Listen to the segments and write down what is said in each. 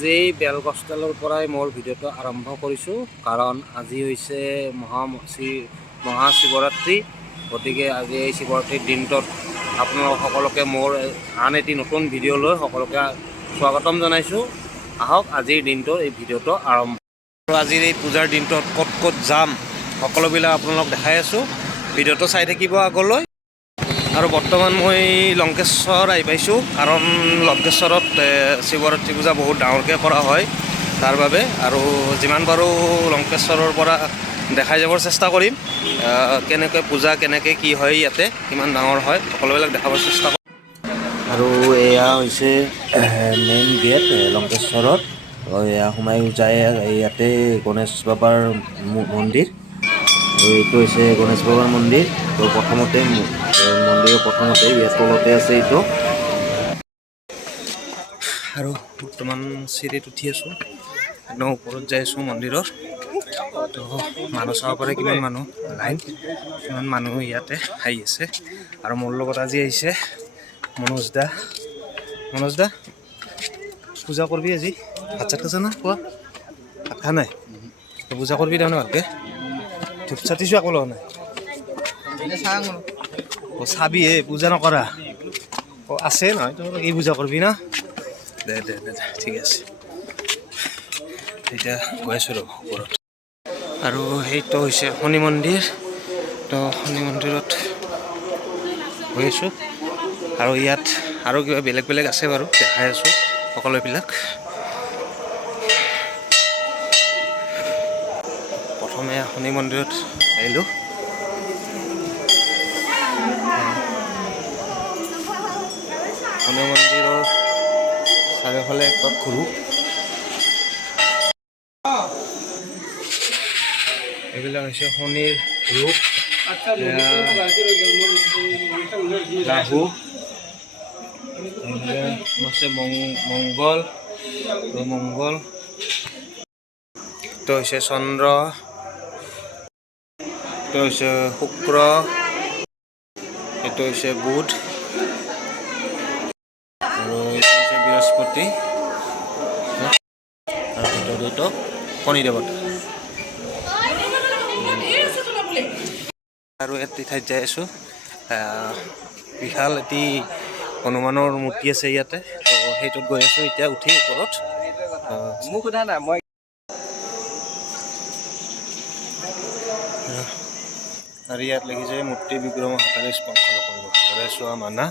আজি বেলগছডালৰ পৰাই মোৰ ভিডিঅ'টো আৰম্ভ কৰিছোঁ, কাৰণ আজি হৈছে মহাশিৱৰাত্ৰি। গতিকে আজি এই শিৱৰাত্ৰিৰ দিনটোত আপোনালোক সকলোকে মোৰ আন এটি নতুন ভিডিঅ' লৈ সকলোকে স্বাগতম জনাইছোঁ। আহক আজিৰ দিনটোৰ এই ভিডিঅ'টো আৰম্ভ। আজিৰ এই পূজাৰ দিনটোত ক'ত ক'ত যাম সকলোবিলাক আপোনালোক দেখাই আছোঁ। ভিডিঅ'টো চাই থাকিব আগলৈ। আৰু বৰ্তমান মই লংকেশ্বৰ আহি পাইছোঁ, কাৰণ লংকেশ্বৰত শিৱৰাত্ৰি পূজা বহুত ডাঙৰকৈ কৰা হয় তাৰ বাবে। আৰু যিমান পাৰোঁ লংকেশ্বৰৰ পৰা দেখাই যাবৰ চেষ্টা কৰিম, কেনেকৈ পূজা কেনেকৈ কি হয়, ইয়াতে কিমান ডাঙৰ হয়, সকলোবিলাক দেখাবৰ চেষ্টা কৰিম। আৰু এয়া হৈছে মেইন গেট লংকেশ্বৰত। এয়া সোমাই যায়, ইয়াতে গণেশ বাবাৰ মন্দিৰ। আৰু এইটো হৈছে গণেশ বাবাৰ মন্দিৰ। তো মন্দিৰৰ প্ৰথমতে ইয়াৰ তলতে আছে এইটো। আৰু বৰ্তমান চিৰিত উঠি আছোঁ, একদম ওপৰত যাই আছোঁ মন্দিৰৰ। তো মানুহ চাব পাৰে, কিমান মানুহ লাইন, কিমান মানুহ ইয়াতে আহি আছে। আৰু মোৰ লগত আজি আহিছে মনোজ দা। পূজা কৰিবি আজি? ভাত চাত খাইছা না? কোৱা ভাত খোৱা নাই? পূজা কৰিবি তাৰমানে ভালকৈ? ধূপ চাতিছোঁ একো লোৱা নাই? চাবি পূজা নকৰা? আছে নহয়, তোৰ এই পূজা কৰিবি না? দে ঠিক আছে। এতিয়া গৈ আছোঁ ৰ ওপৰত। আৰু সেইটো হৈছে শনি মন্দিৰ। তো শনি মন্দিৰত গৈ আছোঁ। আৰু ইয়াত আৰু কিবা বেলেগ বেলেগ আছে বাৰু, দেখাই আছোঁ সকলোবিলাক। প্ৰথমে শনি মন্দিৰত আহিলোঁ। শনি মন্দিৰৰ চাৰিওফালে একপাক ঘূৰোঁ। এইবিলাক হৈছে শনিৰ ৰূপ, ৰাহু, আছে মংগল, এইটো হৈছে চন্দ্ৰ, এইটো হৈছে শুক্ৰ, এইটো হৈছে বুধ, আৰু এইটো হৈছে বৃহস্পতি, আৰু এইটো শনি দেৱতা। আৰু এটি ঠাইত যাই আছোঁ, বিশাল এটি হনুমানৰ মূৰ্তি আছে ইয়াতে। তো সেইটোত গৈ আছোঁ এতিয়া উঠি ওপৰত। মোক সোধা নাই মই। আৰু ইয়াত লিখিছে মূৰ্তি বিগ্ৰহ হাতেৰে স্পৰ্শ নকৰিব, হাতেৰে চোৱা মানা।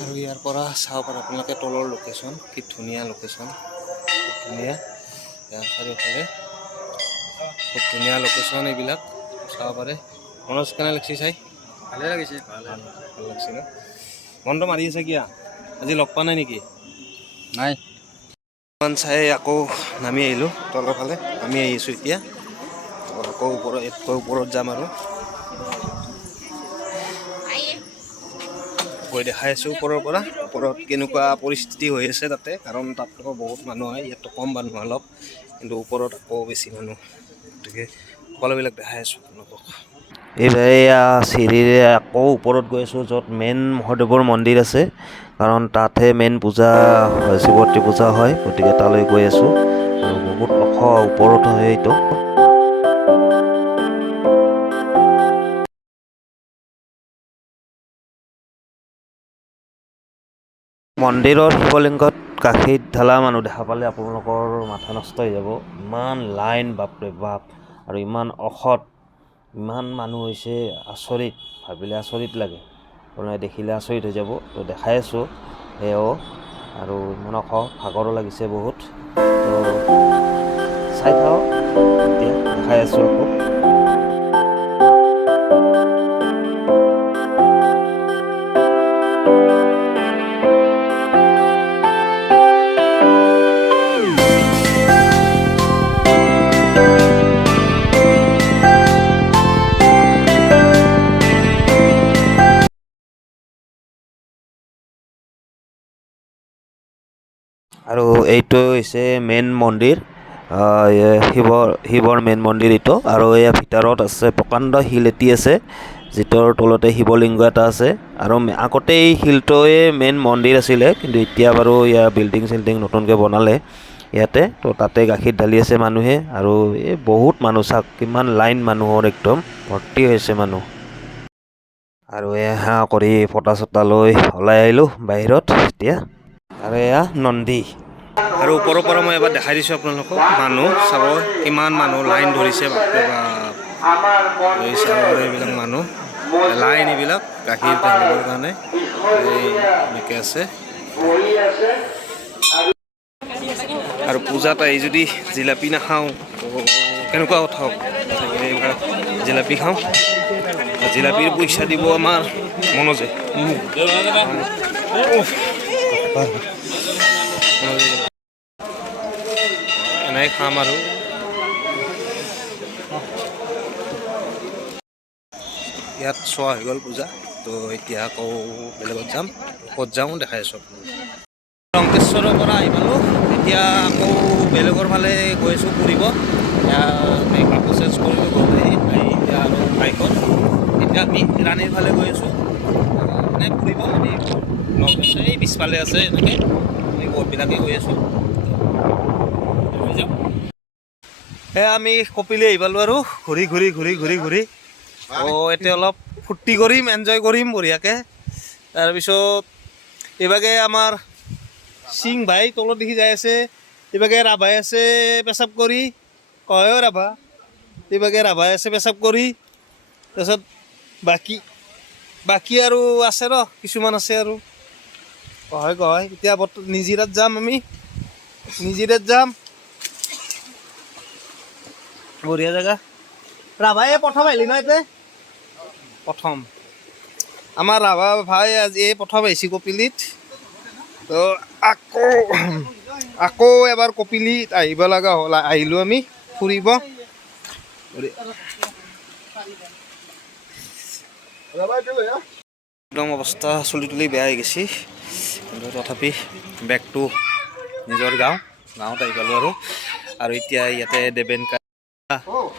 আৰু ইয়াৰ পৰা চাব পাৰে আপোনালোকে তলৰ লোকেশ্যন, কি ধুনীয়া লোকেশ্যন, খুব ধুনীয়া। ইয়াৰ চাৰিওফালে খুব ধুনীয়া লোকেশ্যন, এইবিলাক চাব পাৰে। মনোজ কেনে লাগিছে চাই? ভালে লাগিছে, ভাল লাগিছে ন? মনটো মাৰি আছে কিয়া? আজি লগ পোৱা নাই নেকি? নাই। চাই আকৌ নামি আহিলোঁ তলৰ ফালে, নামি আহিছোঁ এতিয়া। আকৌ ওপৰত যাম আৰু গৈ দেখাই আছোঁ ওপৰৰ পৰা। ওপৰত কেনেকুৱা পৰিস্থিতি হৈ আছে তাতে, কাৰণ তাত বহুত মানুহ হয়, ইয়াততো কম মানুহ অলপ, কিন্তু ওপৰত আকৌ বেছি মানুহ। গতিকে সকলোবিলাক দেখাই আছোঁ আপোনালোকক। এয়া চিৰিৰে আকৌ ওপৰত গৈ আছোঁ, য'ত মেইন মহাদেৱৰ মন্দিৰ আছে, কাৰণ তাতহে মেইন পূজা হয়, শিৱৰাত্ৰি পূজা হয়। গতিকে তালৈ গৈ আছোঁ। আৰু বহুত ওপৰত হয় এইটো। মন্দিৰৰ শিৱলিংগত গাখীৰ ঢালা মানুহ দেখা পালে আপোনালোকৰ মাথা নষ্ট হৈ যাব। ইমান লাইন, বাপৰে বাপ, আৰু ইমান অসৎ, ইমান মানুহ হৈছে, আচৰিত, ভাবিলে আচৰিত লাগে, আপোনাৰ দেখিলে আচৰিত হৈ যাব। তো দেখাই আছোঁ সেয়াও, আৰু ইমান ভাগৰো লাগিছে বহুত। তো চাই থাকক, এতিয়া দেখাই আছোঁ আকৌ। আৰু এইটো হৈছে মেইন মন্দিৰ, শিৱৰ মেইন মন্দিৰ এইটো। আৰু এয়া ভিতৰত আছে প্ৰকাণ্ড শিল এটি আছে, যিটোৰ তলতে শিৱলিংগ এটা আছে। আৰু আগতে এই শিলটোৱে মেইন মন্দিৰ আছিলে, কিন্তু এতিয়া বাৰু ইয়াৰ বিল্ডিং চিল্ডিং নতুনকৈ বনালে ইয়াতে। তো তাতে গাখীৰ ঢালি আছে মানুহে, আৰু এই বহুত মানুহ, চাওক কিমান লাইন মানুহৰ, একদম ভৰ্তি হৈছে মানুহ। আৰু এয়া কৰি ফটা চটা লৈ ওলাই আহিলোঁ বাহিৰত এতিয়া। আৰু এয়া নন্দী। আৰু ওপৰৰ পৰা মই এবাৰ দেখাই দিছোঁ আপোনালোকক, মানুহ চাব কিমান মানুহ লাইন ধৰিছে, বাপৰে বাপ। এই চাব এইবিলাক মানুহ লাইন, এইবিলাক গাখীৰ ঢালিবৰ কাৰণে এনেকৈ আছে। আৰু পূজাত আহি যদি জিলাপি নাখাওঁ তো কেনেকুৱা কথা হ'ব। এইবাৰ জিলাপি খাওঁ, জিলাপিৰ পইচা দিব আমাৰ মনোজে। এনেই খাম আৰু ইয়াত চোৱা হৈ গ'ল পূজা। তো এতিয়া আকৌ বেলেগত যাম, ক'ত যাওঁ দেখাই আছোঁ আপোনালোকক। লংকেশ্বৰৰ পৰা আহি পালোঁ, এতিয়া আকৌ বেলেগৰ ফালে গৈ আছোঁ ফুৰিব। এতিয়া মেকআপটো চেঞ্জ কৰিলোঁ গ'লে এতিয়া আৰু বাইকত। এতিয়া আমি ৰাণীৰ ফালে গৈ আছোঁ মানে ফুৰিব। আমি লগ আছে এই পিছফালে আছে, এনেকৈ আমি বহুতবিলাকে গৈ আছোঁ। আমি কপিলি আহি পালোঁ আৰু ঘূৰি ঘূৰি। এতিয়া অলপ ফূৰ্তি কৰিম, এনজয় কৰিম বঢ়িয়াকৈ। তাৰপিছত এইভাগে আমাৰ সিং ভাই তলত দেখি যাই আছে, এইভাগে ৰাভাই আছে পেচাব কৰি, কয় ৰাভা, এইভাগে ৰাভাই আছে পেচাব কৰি। তাৰপিছত বাকী আৰু আছে কিছুমান আছে আৰু কয় এতিয়া নিজিৰাত যাম, আমি নিজিৰাত যাম, বঢ়িয়া জেগা। ৰাভাই প্ৰথম আহিলি ন, এতিয়া প্ৰথম আমাৰ ৰাভা ভাই আজি প্ৰথম আহিছে কপিলিত। তো আকৌ এবাৰ কপিলিত আহিব লগা হ'ল, আহিলোঁ আমি ফুৰিব। একদম অৱস্থা চুলি তুলি বেয়া হৈ গৈছে, কিন্তু তথাপি বেগটো নিজৰ গাঁৱত আহি পালোঁ। আৰু এতিয়া ইয়াতে দেবেন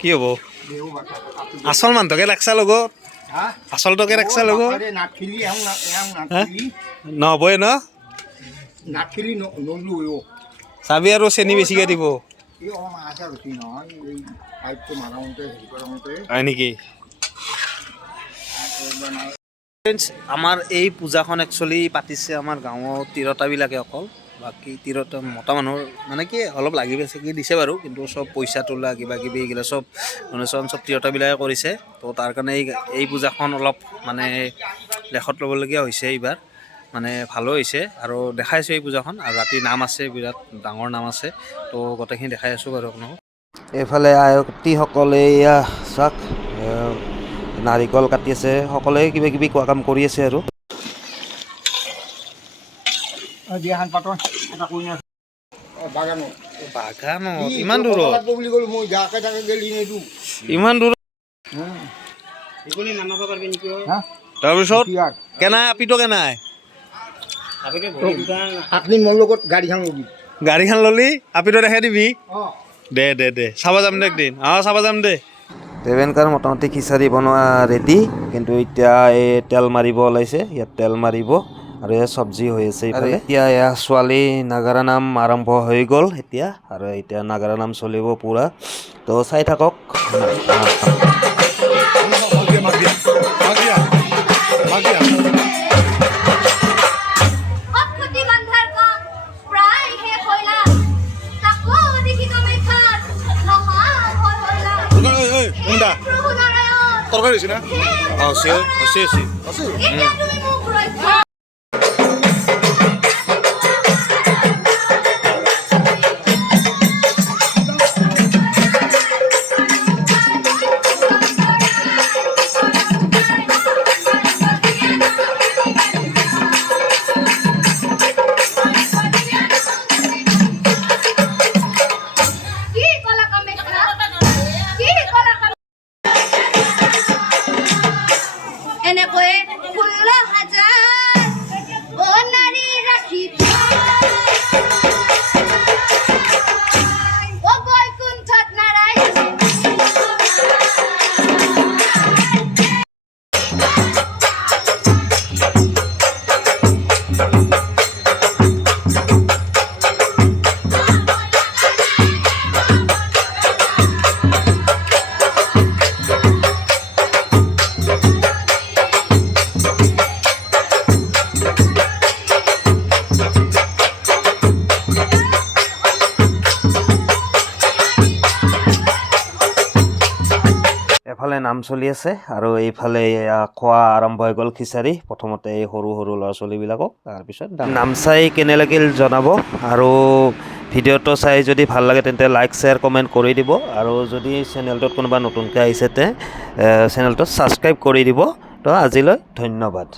কি হ'ব, আচল মানুহকে লাগছা লগত, আচলটোকে লাগছা লগত নহবই ন। চাবি আৰু চেনি বেছিকৈ দিব হয় নেকি। আমাৰ এই পূজাখন একচুৱেলি পাতিছে আমাৰ গাঁৱৰ তিৰোতাবিলাকে অকল। বাকী তিৰোতা মতা মানুহৰ মানে কি অলপ লাগি বেছিকৈ দিছে বাৰু, কিন্তু চব পইচা তোলা কিবা কিবি এইগিলা চব অনুষ্ঠান চব তিৰোতাবিলাকে কৰিছে। তো তাৰ কাৰণে এই পূজাখন অলপ মানে লেখত ল'বলগীয়া হৈছে এইবাৰ, মানে ভালো হৈছে। আৰু দেখাইছোঁ এই পূজাখন, আৰু ৰাতি নাম আছে, বিৰাট ডাঙৰ নাম আছে। তো গোটেইখিনি দেখাই আছোঁ বাৰু আপোনালোকক। এইফালে আয়তীসকলে এয়া চাওক নাৰিকল কাটি আছে, সকলোৱে কিবা কিবি কোৱা কাম কৰি আছে। আৰু বাগানত ইমান দূৰত, ইমান দূৰত। তাৰপিছত কেনাই আপিটো কেনাই গাড়ীখন ললি আপিটো দেখাই দিবি। দে চাব যাম দে একদিন, চাব যাম দে। দেবেনকাৰ মোটামুটি খিচাৰি বনোৱা ৰেডি, কিন্তু এতিয়া এই তেল মাৰিব ওলাইছে, ইয়াত তেল মাৰিব। আৰু এয়া চব্জি হৈ আছে এইফালে। এতিয়া এয়া ছোৱালী নাগাৰা নাম আৰম্ভ হৈ গ'ল এতিয়া, আৰু এতিয়া নাগাৰা নাম চলিব পূৰা। তো চাই থাকক। তৰকাৰী হৈছে না? আছে। এনেকৈ 16,000 এফালে নাম চলি আছে আৰু এইফালে খোৱা আৰম্ভ হৈ গ'ল খিচাৰি। প্ৰথমতে এই সৰু সৰু ল'ৰা ছোৱালীবিলাকক, তাৰপিছত নাম চাই কেনে লাগিল জনাব। আৰু ভিডিঅ'টো চাই যদি ভাল লাগে তেন্তে লাইক শ্বেয়াৰ কমেণ্ট কৰি দিব। আৰু যদি চেনেলটোত কোনোবা নতুনকৈ আহিছে তে চেনেলটো ছাবস্ক্ৰাইব কৰি দিব। তো আজিলৈ ধন্যবাদ।